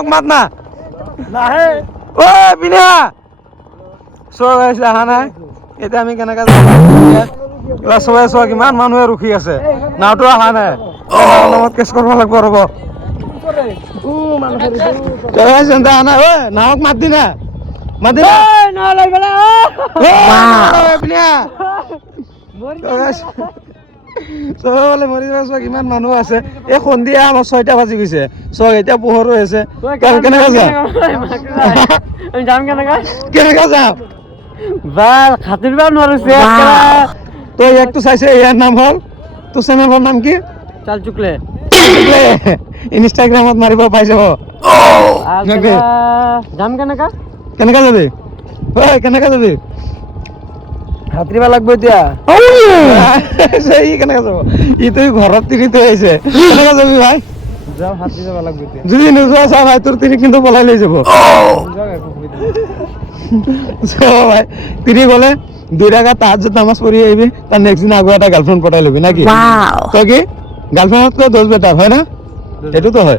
নাওক মাত না নাহে ও বিনা চোৱা গাইছে অহা নাই এতিয়া আমি কেনেকৈ চবে চোৱা কিমান মানুহে ৰখি আছে নাওটো অহা নাই নামত কেছ কৰিব লাগিব ৰ'ব চিন্তা অহা নাই ঐ নাৱক মাত দি না মাত দি চবে বোলে মৰি যাব চোৱা কিমান মানুহ আছে এই সন্ধিয়া আমাৰ 6টা বাজি গৈছে চোৱা এতিয়া পোহৰ হৈ আছে কেনেকৈ যাম কেনেকৈ যাম বাল খাতিৰবা নোৱাৰিছে তই একটো চাইছে ইয়াৰ নাম হ'ল তোৰ চেনেলৰ নাম কি চাল চুকলে ইনষ্টাগ্ৰামত মাৰিব পাই যাব যাম কেনেকৈ যাবি ঐ কেনেকৈ যাবি খাতিৰবা লাগব এতিয়া ই কেনেকৈ যাব ইটো ঘৰত তিৰি থৈ আহিছে কেনেকৈ যাবি ভাই যাম হাতী যাব লাগব এতিয়া যদি নোযোৱা চা ভাই তোৰ তিৰি কিন্তু পলাই লৈ যাব ভাই তিৰি গ'লে 2 টাকা তাহাজ্জুদ নামাজ পঢ়ি আহিবি তাৰ নেক্সট দিনা আকৌ এটা গাৰ্লফ্ৰেণ্ড পটাই ল'বি নাকি তই কি গাৰ্লফ্ৰেণ্ডতকৈ 10 বেটাৰ হয় না এইটোতো হয়